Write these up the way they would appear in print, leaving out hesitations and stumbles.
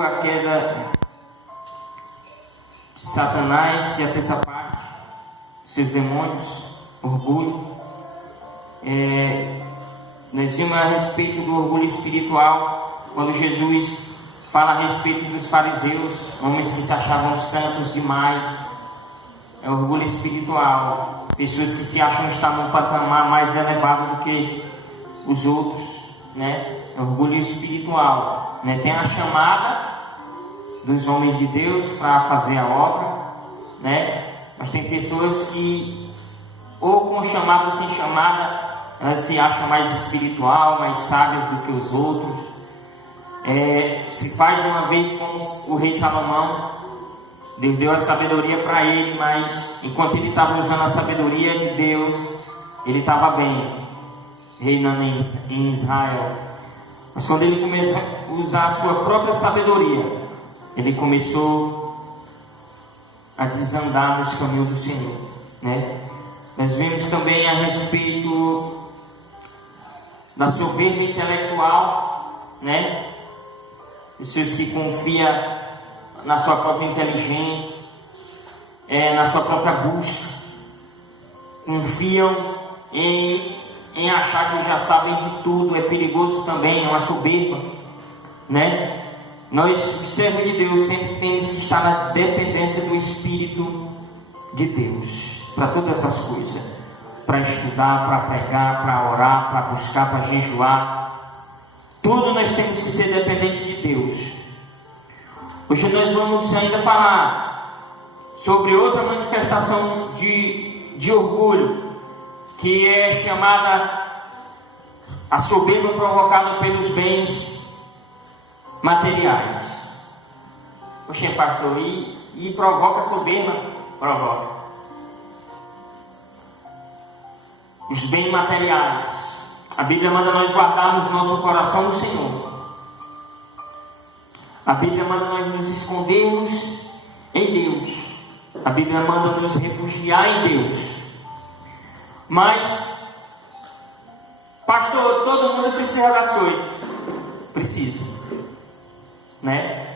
A queda de Satanás e a terça parte, seus demônios, orgulho. Nós vimos a respeito do orgulho espiritual, quando Jesus fala a respeito dos fariseus, homens que se achavam santos demais. É orgulho espiritual, pessoas que se acham estar num patamar mais elevado do que os outros, né? É orgulho espiritual, né? Tem a chamada dos homens de Deus para fazer a obra, né? Mas tem pessoas que, ou com chamada ou sem chamada, elas se acham mais espiritual, mais sábias do que os outros. Se faz de uma vez como o rei Salomão. Deus deu a sabedoria para ele, mas enquanto ele estava usando a sabedoria de Deus, ele estava bem, reinando em Israel. Mas quando ele começou a usar a sua própria sabedoria, ele começou a desandar nos caminhos do Senhor, né? Nós vimos também a respeito da soberba intelectual, né? Pessoas que confiam na sua própria inteligência, na sua própria busca, confiam em achar que já sabem de tudo. É perigoso também, é uma soberba, né? Nós, servos de Deus, sempre temos que estar na dependência do Espírito de Deus para todas essas coisas, para estudar, para pregar, para orar, para buscar, para jejuar. Tudo nós temos que ser dependentes de Deus. Hoje nós vamos ainda falar sobre outra manifestação de orgulho, que é chamada a soberba provocada pelos bens materiais. Poxa, pastor, e provoca soberba? Provoca. Os bens materiais. A Bíblia manda nós guardarmos nosso coração no Senhor. A Bíblia manda nós nos escondermos em Deus. A Bíblia manda nos refugiar em Deus. Mas, pastor, todo mundo precisa das coisas. Precisa, né?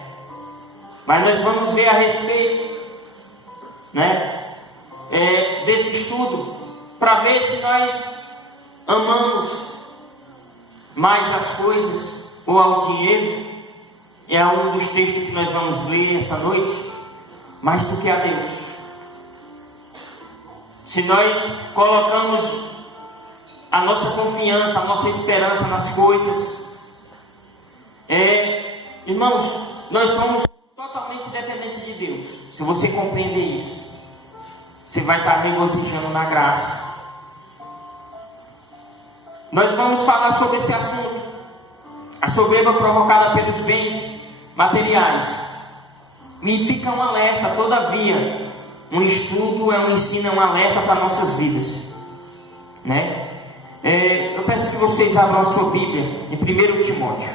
Mas nós vamos ver a respeito, né, desse estudo, para ver se nós amamos mais as coisas ou ao dinheiro. É um dos textos que nós vamos ler essa noite, mais do que a Deus. Se nós colocamos a nossa confiança, a nossa esperança nas coisas, irmãos, nós somos totalmente dependentes de Deus. Se você compreender isso, você vai estar regozijando na graça. Nós vamos falar sobre esse assunto, a soberba provocada pelos bens materiais. E fica um alerta, todavia, um estudo, um ensino, um alerta para nossas vidas, né? Eu peço que vocês abram a sua Bíblia em 1 Timóteo.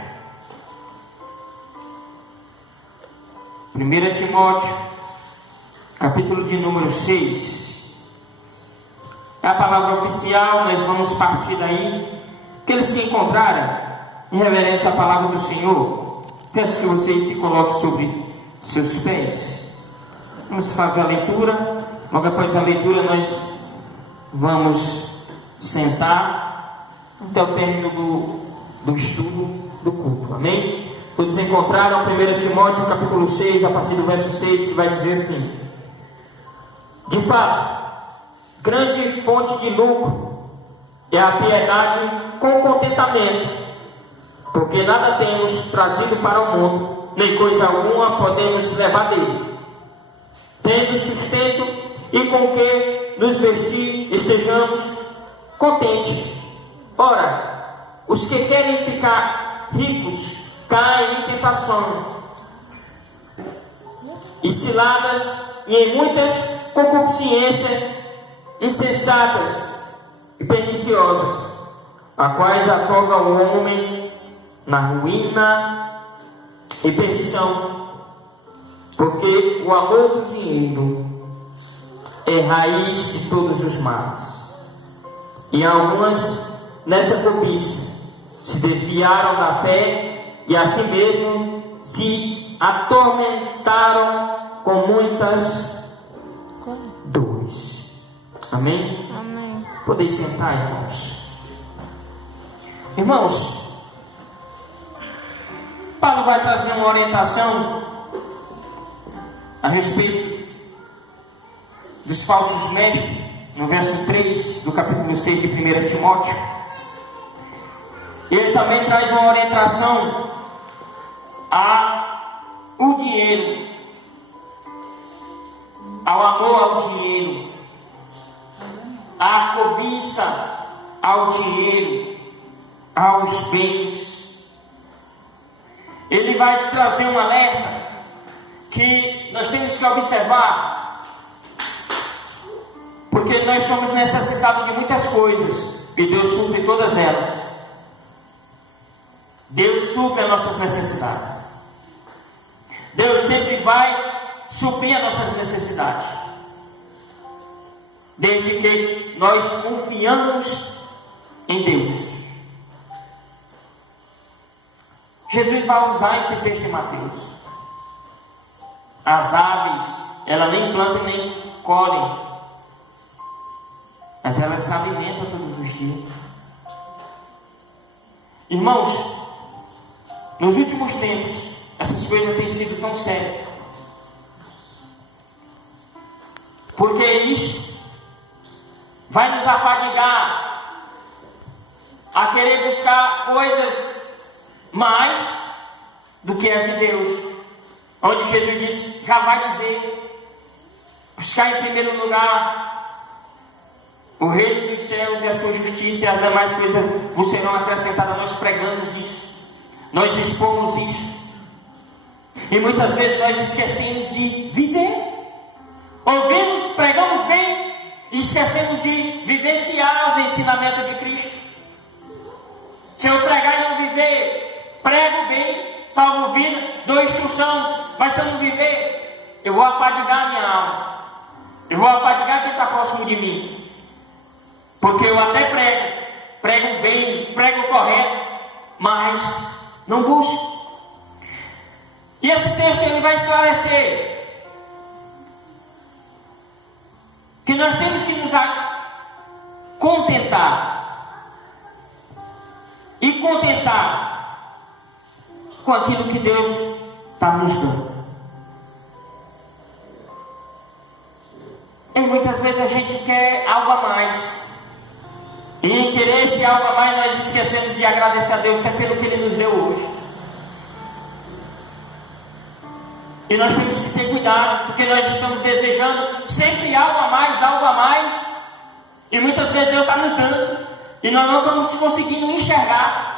1 Timóteo, capítulo de número 6. É a palavra oficial, nós vamos partir daí. Aqueles que encontrarem em reverência à palavra do Senhor, peço que vocês se coloquem sobre seus pés. Vamos fazer a leitura. Logo após a leitura nós vamos sentar até o término do estudo do culto. Amém? Todos encontraram 1 Timóteo capítulo 6, a partir do verso 6, que vai dizer assim: de fato, grande fonte de lucro é a piedade com contentamento, porque nada temos trazido para o mundo, nem coisa alguma podemos levar dele. Tendo sustento e com que nos vestir, estejamos contentes. Ora, os que querem ficar ricos caem em tentação e ciladas e em muitas concupiscências insensatas e perniciosas, a quais afoga o homem na ruína e perdição, porque o amor do dinheiro é raiz de todos os males. E algumas, nessa cobiça, se desviaram da fé e assim mesmo se atormentaram com muitas dores. Amém? Amém. Podem sentar, irmãos. Irmãos, Paulo vai trazer uma orientação a respeito dos falsos mestres, no verso 3 do capítulo 6 de 1 Timóteo. Ele também traz uma orientação ao dinheiro, ao amor ao dinheiro, à cobiça ao dinheiro, aos bens. Ele vai trazer um alerta que nós temos que observar, porque nós somos necessitados de muitas coisas e Deus supre todas elas. Deus supre as nossas necessidades. Deus sempre vai suprir as nossas necessidades, desde que nós confiamos em Deus. Jesus vai usar esse texto em Mateus. As aves, elas nem plantam nem colhem, mas elas se alimentam todos os dias. Irmãos, nos últimos tempos, essas coisas têm sido tão sérias, porque isso vai nos afadigar a querer buscar coisas mais do que as de Deus, onde Jesus disse, já vai dizer, buscar em primeiro lugar o reino dos céus e a sua justiça, e as demais coisas vos serão acrescentadas. Nós pregamos isso, nós expomos isso, e muitas vezes nós esquecemos de viver. Ouvimos, pregamos bem, e esquecemos de vivenciar os ensinamentos de Cristo. Se eu pregar e não viver, prego bem, salvo vida, dou instrução, mas se eu não viver, eu vou afadigar a minha alma, eu vou afadigar quem está próximo de mim. Porque eu até prego bem, prego correto, mas não busco. E esse texto ele vai esclarecer que nós temos que nos contentar e contentar com aquilo que Deus está nos dando. E muitas vezes a gente quer algo a mais. E em querer esse algo a mais, nós esquecemos de agradecer a Deus até pelo que Ele nos deu hoje. E nós temos que ter cuidado, porque nós estamos desejando sempre algo a mais, e muitas vezes Deus está nos dando, e nós não estamos conseguindo enxergar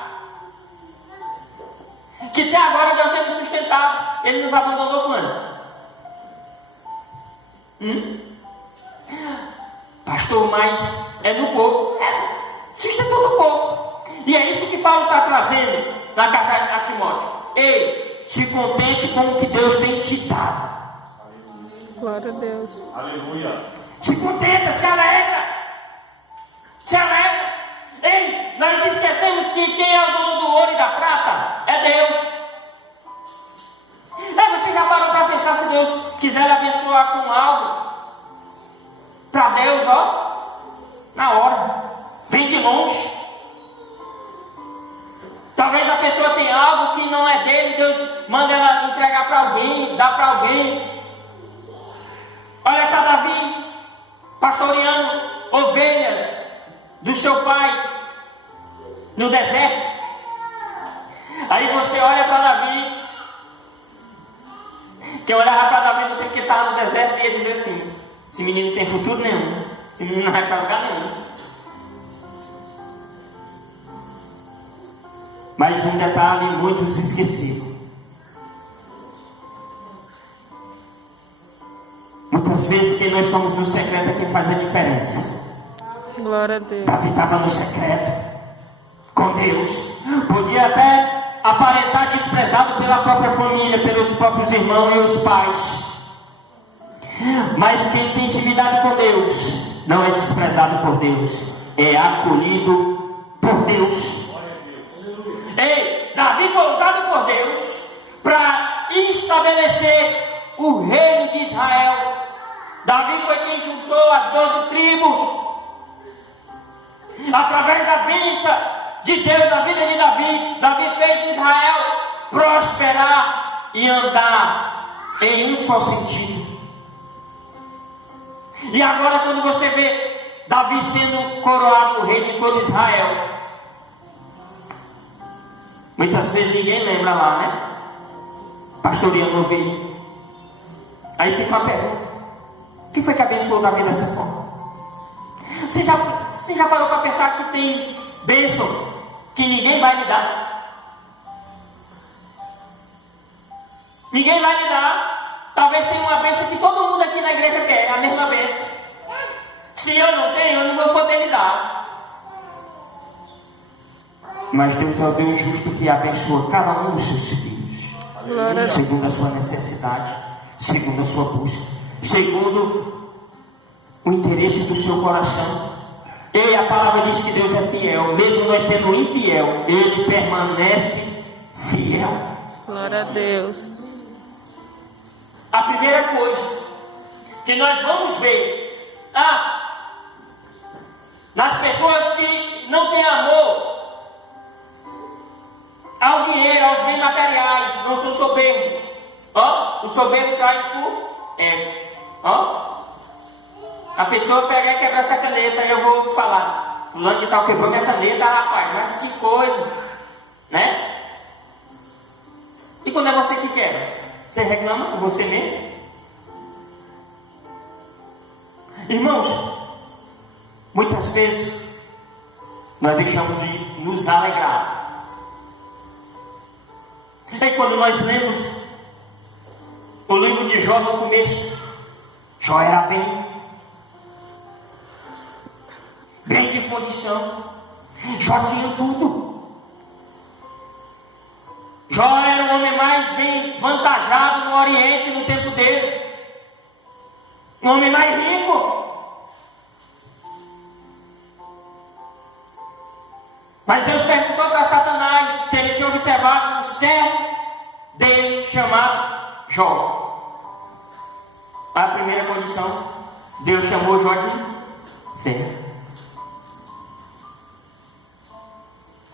que até agora Deus tem nos sustentado. Ele nos abandonou quando? Pastor, mas é no pouco. Sustentou no pouco. E é isso que Paulo está trazendo na carta a Timóteo. Ei, se contente com o que Deus tem te dado. Glória a Deus. Aleluia. Se contenta, se alegra. Se alegra. Ei, nós esquecemos que quem é o dono do ouro e da prata é Deus. Você já parou para pensar, se Deus quiser lhe abençoar com algo? Para Deus, ó, na hora, vem de longe. Talvez a pessoa tenha algo que não é dele, Deus manda ela entregar para alguém, dar para alguém. Olha para Davi, pastoreando ovelhas do seu pai no deserto. Aí você olha para Davi, quem olhava para Davi no tempo que estava no deserto ia dizer assim: esse menino não tem futuro nenhum, esse menino não vai para lugar nenhum. Mas um detalhe muitos esquecidos. Muitas vezes quem nós somos no secreto é quem faz a diferença. Glória a Deus. Davi estava no secreto com Deus. Podia até aparentar desprezado pela própria família, pelos próprios irmãos e os pais. Mas quem tem intimidade com Deus não é desprezado por Deus, é acolhido por Deus. Ei, Davi foi usado por Deus para estabelecer o reino de Israel. Davi foi quem juntou as 12 tribos. Através da bênção de Deus na vida de Davi, Davi fez Israel prosperar e andar em um só sentido. E agora, quando você vê Davi sendo coroado rei de todo Israel, muitas vezes ninguém lembra lá, né? Pastoreando ovelha. Aí fica uma pergunta: o que foi que abençoou Davi dessa forma? Você já parou para pensar que tem bênção que ninguém vai lhe dar? Ninguém vai lhe dar. Talvez tenha uma bênção que todo mundo aqui na igreja quer, a mesma bênção. Se eu não tenho, eu não vou poder lhe dar. Mas Deus é o Deus justo que abençoa cada um dos seus filhos, segundo a sua necessidade, segundo a sua busca, segundo o interesse do seu coração. E a palavra diz que Deus é fiel, mesmo nós sendo infiel, Ele permanece fiel. Glória a Deus. A primeira coisa que nós vamos ver nas pessoas que não têm amor ao dinheiro, aos bens materiais, não são soberbos. O soberbo traz por ego. A pessoa pega e quebra essa caneta, e eu vou falar: fulano de tal quebrou minha caneta, rapaz, mas que coisa, né? E quando é você que quebra, você reclama com você mesmo? Irmãos, muitas vezes nós deixamos de nos alegrar. E quando nós lemos o livro de Jó no começo, Jó era bem de condição. Jó tinha tudo. Jó era o homem mais bem vantajado no Oriente no tempo dele. Um homem mais rico. Mas Deus perguntou para Satanás se ele tinha observado um servo dele chamado Jó. A primeira condição, Deus chamou Jó de servo.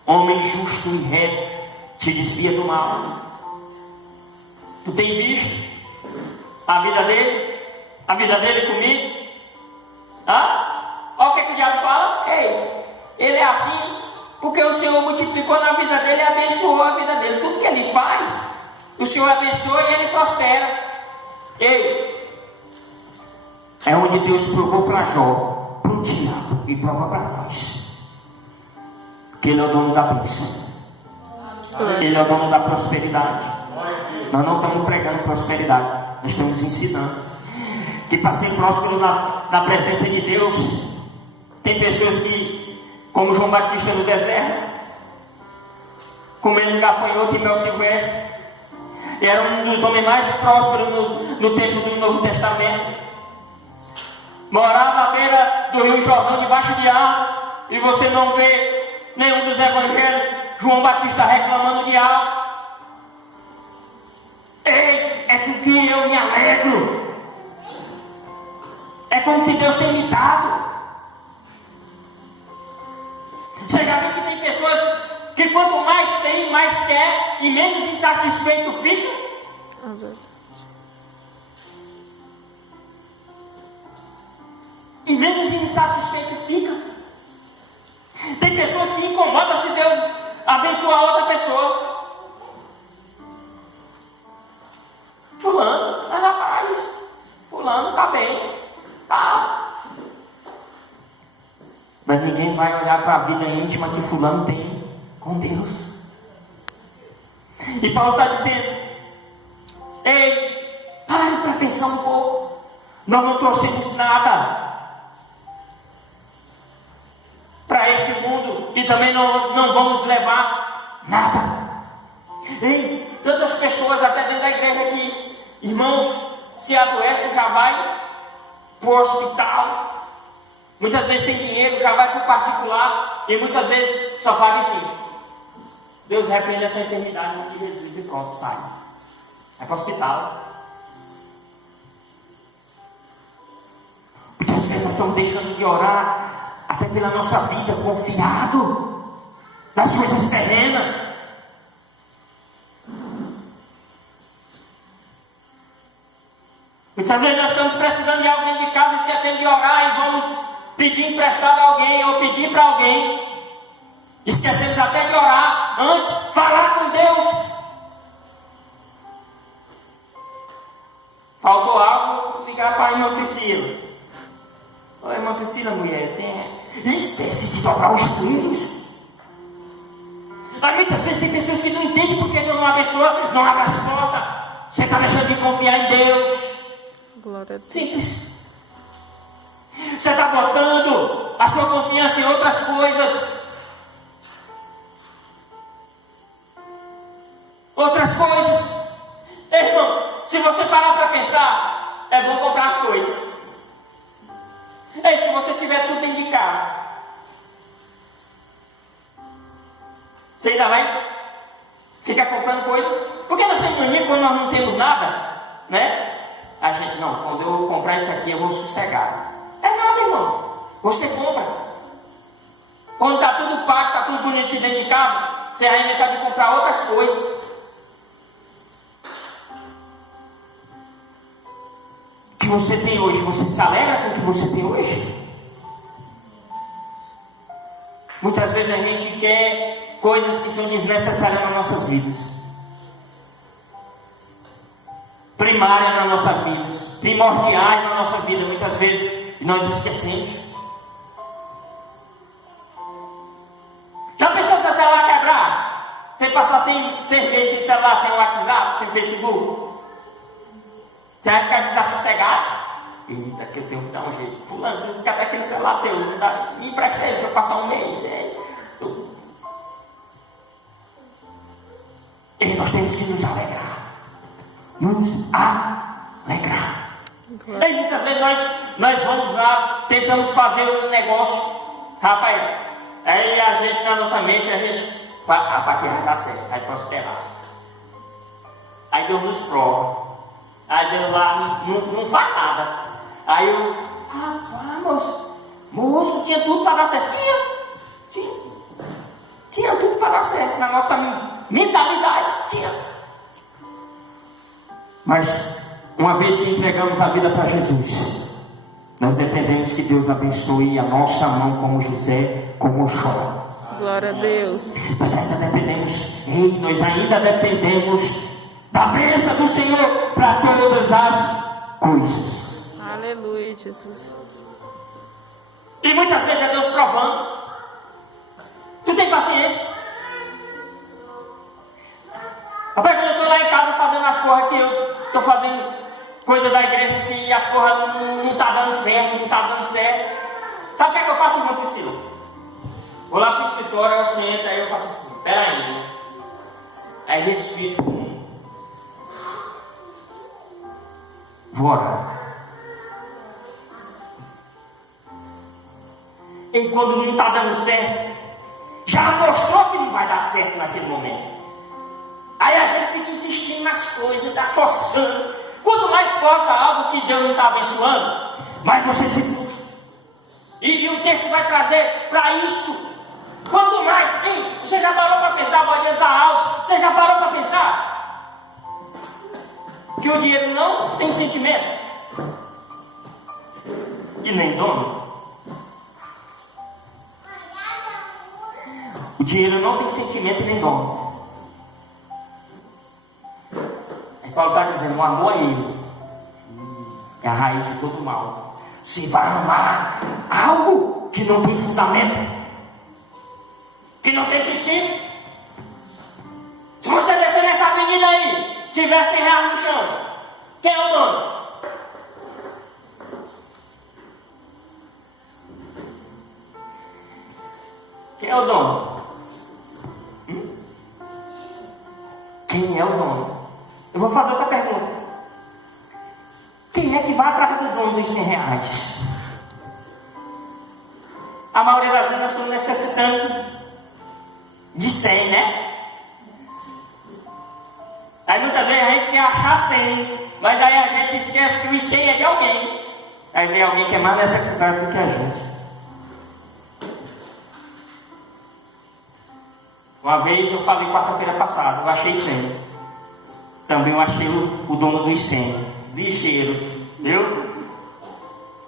Homem justo e reto, se desvia do mal. Tu tem visto a vida dele? A vida dele comigo? Olha o que o diabo fala. Ei, ele é assim porque o Senhor multiplicou na vida dele e abençoou a vida dele. Tudo que ele faz, o Senhor abençoa e ele prospera. Ei, é onde Deus provou para Jó, para o diabo e prova para nós que Ele é o dono da bênção. Ele é o dono da prosperidade. Nós não estamos pregando prosperidade, nós estamos ensinando que para ser próspero na presença de Deus, tem pessoas que, como João Batista no deserto, comendo gafanhoto e mel silvestre, era um dos homens mais prósperos no tempo do Novo Testamento. Morava à beira do Rio Jordão, debaixo de água, e você não vê nenhum dos evangelhos João Batista reclamando de água. Ei, é com que eu me alegro, é com o que Deus tem me dado. Você já viu que tem pessoas que quanto mais tem, mais quer e menos insatisfeito fica? E menos insatisfeito fica. Tem pessoas que incomodam se Deus abençoar outra pessoa. Fulano, rapaz, fulano está bem, tá. Mas ninguém vai olhar para a vida íntima que fulano tem com Deus. E Paulo está dizendo: ei, pare para pensar um pouco. Nós não trouxemos nada para este mundo e também não vamos levar nada. Ei, tantas pessoas até dentro da igreja que, irmãos, se adoecem, já vai para o hospital. Muitas vezes tem dinheiro, já vai para o particular e muitas vezes só fala assim: Deus repreende essa enfermidade em nome de Jesus e pronto, sai. Vai para o hospital. Muitas vezes nós estamos deixando de orar até pela nossa vida, confiado nas coisas terrenas. Muitas vezes nós estamos precisando de alguém de casa, esquecendo de orar e vamos pedir emprestado a alguém ou pedir para alguém. Esquecemos até de orar antes, falar com Deus. Faltou algo, vou ligar para a irmã Priscila. Oi, irmã Priscila, mulher, esquece de dobrar os joelhos. Mas muitas vezes tem pessoas que não entendem porque Deus não abençoa, não abre as portas. Você está deixando de confiar em Deus. Glória a Deus. Simples. Você está botando a sua confiança em outras coisas. Outras coisas. Irmão, se você parar para pensar, é bom comprar as coisas. Se você tiver tudo dentro de casa, você ainda vai ficar comprando coisa? Porque nós temos mania quando nós não temos nada, né? A gente, não, quando eu comprar isso aqui eu vou sossegar. É nada, irmão. Você compra. Quando está tudo pago, está tudo bonitinho dentro de casa, você vai inventar de comprar outras coisas. O que você tem hoje, você se alegra com o que você tem hoje? Muitas vezes a gente quer coisas que são desnecessárias nas nossas vidas. Primárias nas nossas vidas, primordiais na nossa vida, muitas vezes nós esquecemos. Já pensou se o celular quebrar? Você passar sem serviço, sem celular, sem WhatsApp, sem Facebook? Você vai ficar desassossegado? Eita, que eu tenho que dar um jeito. Fulano, cadê aquele celular teu? Me empresta ele para passar um mês. E nós temos que nos alegrar. Nos alegrar. E muitas vezes nós vamos lá, tentamos fazer um negócio, rapaz, aí a gente na nossa mente, a gente, para que vai dar certo, vai prosperar. Aí Deus nos prova. Aí Deus lá não faz nada. Aí eu, moço, tinha tudo para dar certo. Tinha tudo para dar certo na nossa mentalidade, tinha. Mas, uma vez que entregamos a vida para Jesus, nós dependemos que Deus abençoe a nossa mão como José, como Jó. Glória a Deus. Nós ainda dependemos da bênção do Senhor para todas as coisas. Aleluia, Jesus. E muitas vezes é Deus provando. Tu tem paciência? Rapaz, quando eu estou lá em casa fazendo as coisas que eu estou fazendo, coisa da igreja que as coisas não estão dando certo, Sabe o que é que eu faço, irmão Priscila? Vou lá para o escritório, eu sento, aí eu faço assim, peraí. Aí respiro. Vou orar. E quando não está dando certo, já mostrou que não vai dar certo naquele momento. Aí a gente fica insistindo nas coisas, está forçando. Quanto mais força algo que Deus não está abençoando, mais você se frustra. E o texto vai trazer para isso. Quanto mais, hein? Você já parou para pensar, vou adiantar algo. Você já parou para pensar que o dinheiro não tem sentimento e nem dono? O dinheiro não tem sentimento e nem dono. Paulo está dizendo, o amor a ele é a raiz de todo mal. Se vai amar algo que não tem fundamento, que não tem princípio. Se você descer nessa avenida aí, tiver 100 reais no chão, quem é o dono? Quem é o dono? Quem é o dono? Eu vou fazer outra pergunta. Quem é que vai atrás do dono dos 100 reais? A maioria das vezes nós estamos necessitando de 100, né? Aí muitas vezes a gente quer achar 100, mas aí a gente esquece que os 100 é de alguém. Aí vem alguém que é mais necessitado do que a gente. Uma vez eu falei quarta-feira passada, eu achei 100. Também eu achei o dono dos 100. Ligeiro, viu?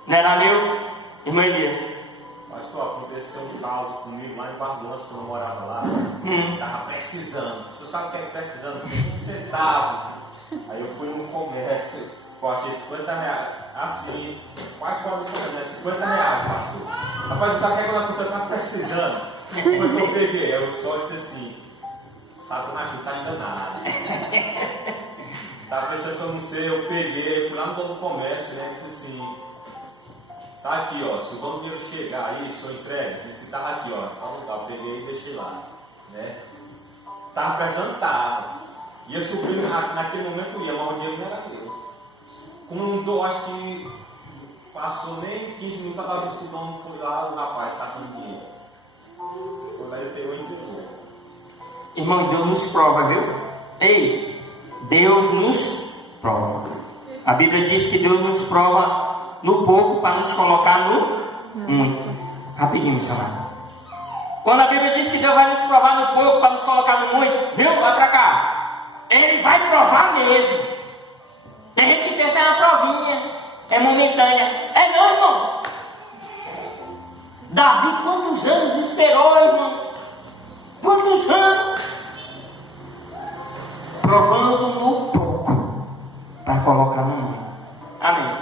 Não era meu? Irmã Elias. Pastor, aconteceu um caso comigo lá em Barbosa, quando eu morava lá. Estava precisando. Você sabe o que é precisando? Um centavo. Aí eu fui no comércio, eu achei 50 reais. Assim, quase fora do comércio, né? 50 reais, pastor. Rapaz, você sabe que é quando a pessoa está precisando? Depois eu peguei, eu só disse assim: Satanás está enganado. Estava pensando que eu não sei, eu peguei, fui lá no dono do comércio, né? Disse assim: tá aqui, ó, se o dono do dinheiro chegar aí, o senhor entrega, disse que estava aqui, ó, tal lugar, eu peguei e deixei lá, né? Estava precisando, tava. Ia subir naquele momento, ia, mas o dinheiro não era meu. Como não dou, acho que passou nem 15 minutos, cada vez que o dono foi lá, o rapaz caçando dinheiro. Foi lá e pegou e entregou. Irmão, Deus nos prova, viu? Ei, Deus nos prova. A Bíblia diz que Deus nos prova no pouco para nos colocar no muito. Rapidinho, missionário. Quando a Bíblia diz que Deus vai nos provar no pouco para nos colocar no muito, viu? Vai pra cá. Ele vai provar mesmo. Tem gente que pensa é uma provinha, é momentânea. É não, irmão. Davi quantos anos esperou, irmão? Quantos anos? Provando no pouco para colocar no muito. Amém.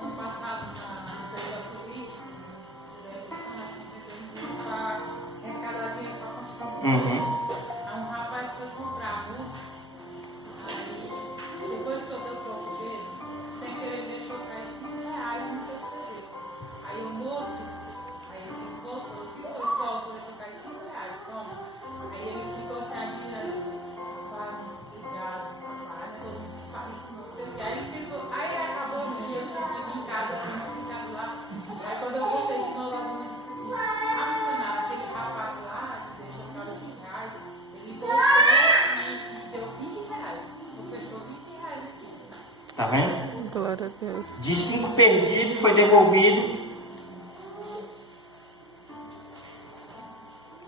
Ano passado, na empresa turística, arrecadar dinheiro para construção. Aí um rapaz foi comprar luz, aí depois que eu dei o troco dele, sem querer ele deixou cair 5 reais no perceber. Aí o moço, aí ele voltou, o que foi só? Você deixou cair 5 reais, toma. Aí ele ficou assim, a menina, obrigado, papai, todo mundo faz isso, não sei o que. Aí ele ficou, aí acabou o dia, eu cheguei em casa, assim, ficado lá. Aí quando eu voltei de novo, a menina disse assim, a missionária, aquele rapaz lá, que deixou cair 5 reais, ele voltou e deu 20 reais. Você fechou 20 reais aqui. Tá vendo? Glória a Deus. De 5 perdidos foi devolvido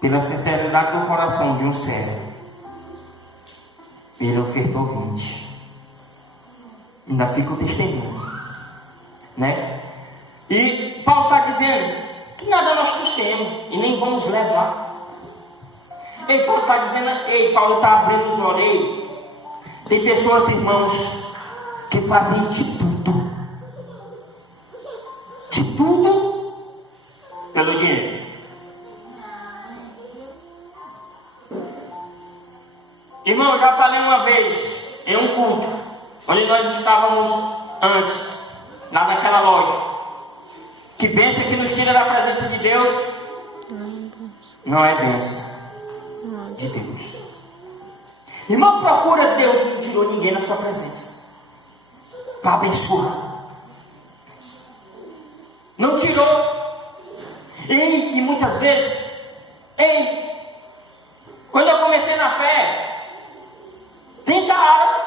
pela sinceridade do coração de um sério. Ele ofertou 20. Ainda fica o testemunho, né? E Paulo está dizendo que nada nós trouxemos e nem vamos levar. Paulo está dizendo, Paulo está abrindo os olhos. Tem pessoas, irmãos, que fazem de tudo pelo dinheiro. Irmão, eu já falei uma vez em um culto onde nós estávamos antes, lá naquela loja, que pensa que nos tira da presença de Deus. Não é bênção de Deus. Irmão, procura Deus, não tirou ninguém na sua presença para abençoar. Não tirou. E muitas vezes, quando eu comecei na fé, tentaram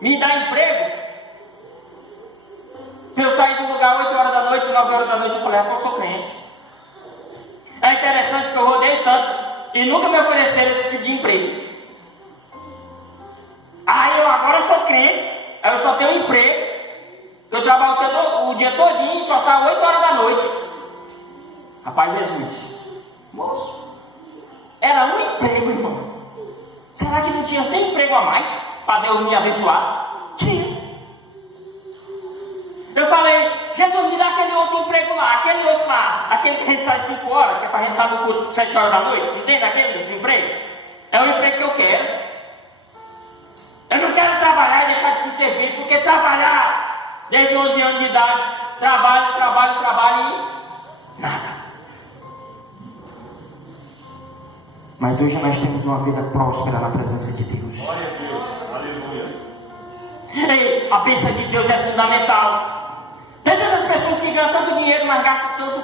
me dar emprego. Eu saí do lugar 8 horas da noite, 9 horas da noite, eu falei, eu sou crente. É interessante que eu rodei tanto e nunca me ofereceram esse tipo de emprego. Eu agora sou crente, aí eu só tenho um emprego. Eu trabalho o dia todinho, só saio 8 horas da noite. Rapaz, Jesus, moço, era um emprego, irmão. Será que não tinha 100 empregos a mais para Deus me abençoar? Tinha. Eu falei, Jesus, me dá aquele outro emprego lá, aquele outro lá, aquele que a gente sai 5 horas, que é para a gente estar no culto 7 horas da noite. Entende aquele emprego? É o emprego que eu quero. Eu não quero trabalhar e deixar de te servir, porque trabalhar desde 11 anos de idade, trabalho e nada. Mas hoje nós temos uma vida próspera na presença de Deus. Glória a Deus, aleluia. A bênção de Deus é fundamental. Tem tantas pessoas que ganham tanto dinheiro, mas gastam tanto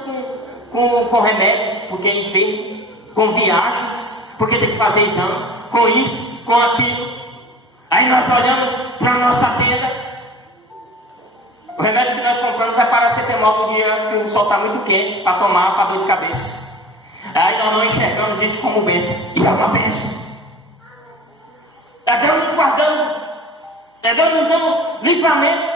com remédios, porque é enfermo, com viagens, porque tem que fazer exame, com isso. com aquilo. Aí nós olhamos para a nossa tenda. O remédio que nós compramos é paracetamol do dia que o sol está muito quente, para tomar para dor de cabeça. Aí nós não enxergamos isso como bênção. E é uma bênção. É Deus nos guardando. É Deus nos dando livramento.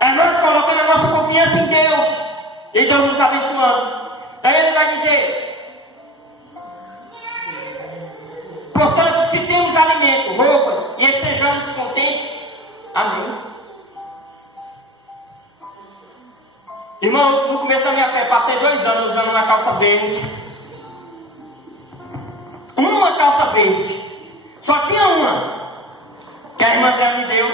É nós colocando a nossa confiança em Deus. E Deus nos abençoando. Aí ele vai dizer: portanto, se temos alimento, roupas e estejamos contentes, amém. Irmão, no começo da minha fé, passei 2 anos usando uma calça verde. Uma calça verde. Só tinha uma, que a irmã dela me deu.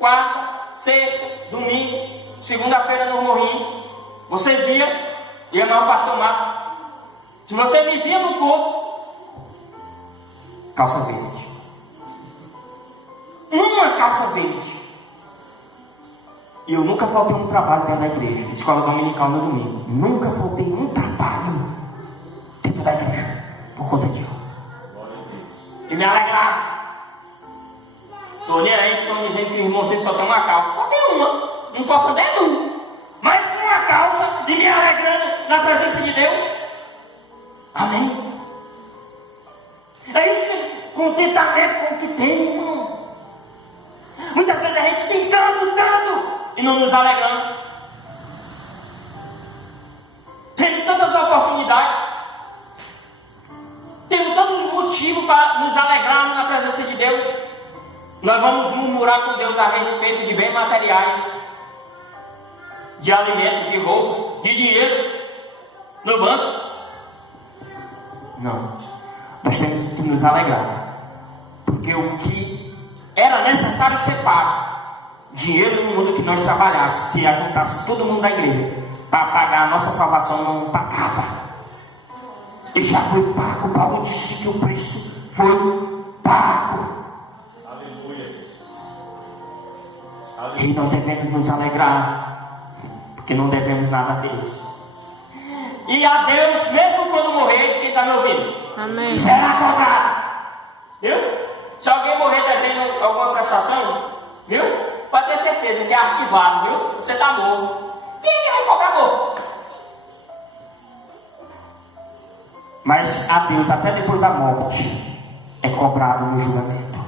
Quarta, sexta, domingo, segunda-feira no morrinho. Você via, ia lá o pastor Márcio. Se você me via no corpo, calça verde. Uma calça verde. E eu nunca faltei um trabalho dentro da igreja. Escola dominical no domingo. Nunca faltei um trabalho dentro da igreja. Por conta disso. E me alegrava. Tornei aí, estão dizendo que irmão, você só tem uma calça. Só tem uma. Não posso andar nunca. Mas uma calça e me alegrando na presença de Deus. Amém. É isso, contentamento com o que tem, irmão. Muitas vezes a gente tem tanto, e não nos alegramos. Temos tantas oportunidades, temos tantos motivos para nos alegrarmos na presença de Deus. Nós vamos murmurar com Deus a respeito de bens materiais, de alimento, de roupa, de dinheiro no banco. Não, nós temos que nos alegrar, porque o que era necessário ser pago, dinheiro no mundo que nós trabalhássemos, se ajuntasse todo mundo da igreja para pagar a nossa salvação, não pagava. E já foi pago. Paulo disse que o preço foi pago. Aleluia. E nós devemos nos alegrar, porque não devemos nada a Deus. E a Deus, mesmo quando morrer, quem está me ouvindo? Amém. Será cobrado. Viu? Se alguém morrer devendo alguma prestação, viu? Pode ter certeza que é arquivado, viu? Você está morto. Quem é que vai cobrar morto? Mas a Deus, até depois da morte, é cobrado no julgamento.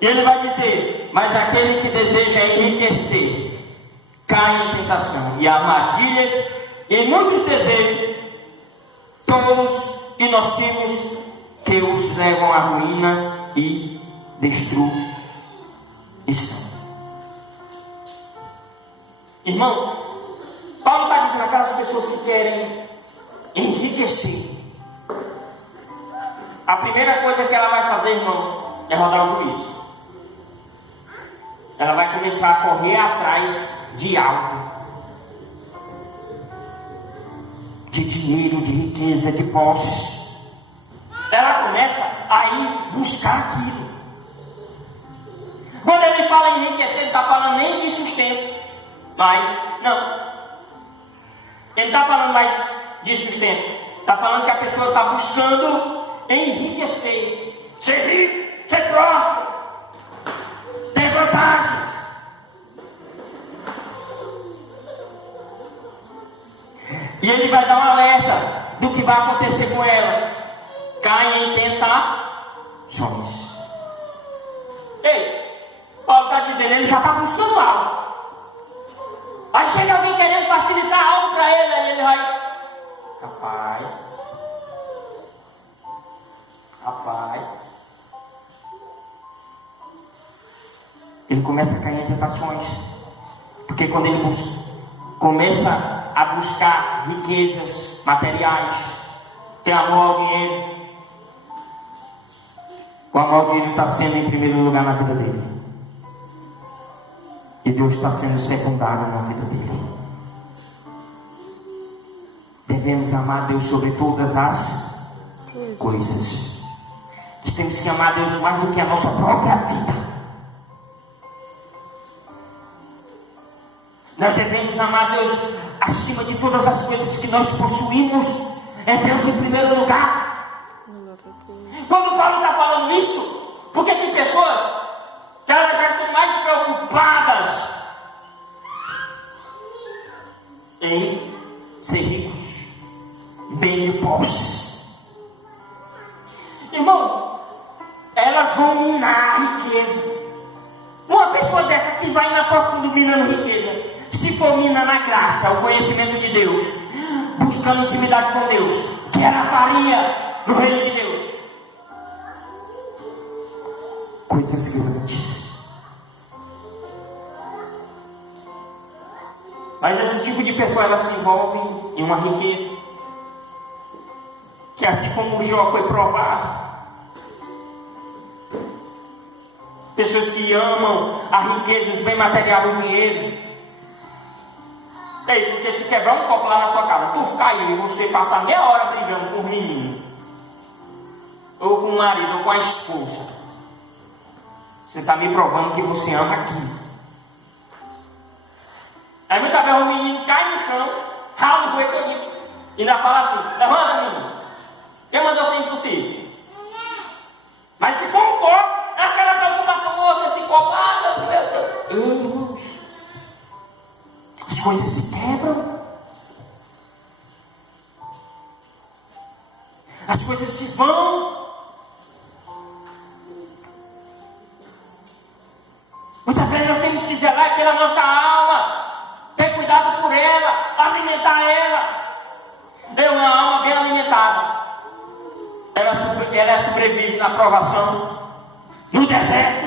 E ele vai dizer: mas aquele que deseja enriquecer cai em tentação e armadilhas e muitos desejos tolos e nocivos que os levam à ruína e destruição. Irmão, Paulo está dizendo aquelas pessoas que querem enriquecer. A primeira coisa que ela vai fazer, irmão, é rodar o juízo. Ela vai começar a correr atrás de algo, de dinheiro, de riqueza, de posses. Ela começa a ir buscar aquilo. Quando ele fala em enriquecer, ele está falando nem de sustento, mas não. Ele não está falando mais de sustento. Está falando que a pessoa está buscando enriquecer, ser rico, ser próspero, ter vantagens. E ele vai dar um alerta do que vai acontecer com ela. Cai em tentações. Ei, Paulo está dizendo, ele já está buscando algo. Aí chega alguém querendo facilitar algo para ele, aí ele vai: rapaz. Ele começa a cair em tentações. Porque quando ele começa a buscar riquezas materiais, ter amor ao dinheiro, o amor ao dinheiro está sendo em primeiro lugar na vida dele. E Deus está sendo secundário na vida dele. Devemos amar Deus sobre todas as coisas. Temos que amar Deus mais do que a nossa própria vida. Nós devemos amar Deus acima de todas as coisas que nós possuímos. É Deus em primeiro lugar. Glória a Deus. Quando Paulo está falando isso, porque tem pessoas que elas já estão mais preocupadas em ser ricos, bem de posses. Irmão, elas vão minar a riqueza. Uma pessoa dessa que vai na profunda minando riqueza, se for mina na graça, o conhecimento de Deus, buscando intimidade com Deus, que ela faria no reino de Deus? Coisas grandes. Mas esse tipo de pessoa, ela se envolve em uma riqueza que, assim como Jó foi provado, pessoas que amam a riqueza, os bens materiais do dinheiro. Porque se quebrar um copo lá na sua casa, tu caiu e você passar meia hora brigando com o menino, ou com o marido, ou com a esposa, você está me provando que você ama aquilo. Aí muitas vezes o menino cai no chão, rala o joelho todinho, e ainda fala assim: levanta, menino, quem mandou ser impossível? Mas se for um corpo, é aquela preocupação, moça, esse copo, meu Deus. Irmãos, as coisas se quebram, as coisas se vão. Muitas vezes nós temos que zelar pela nossa alma, ter cuidado por ela, alimentar ela. É uma alma bem alimentada, ela sobrevive na provação, no deserto.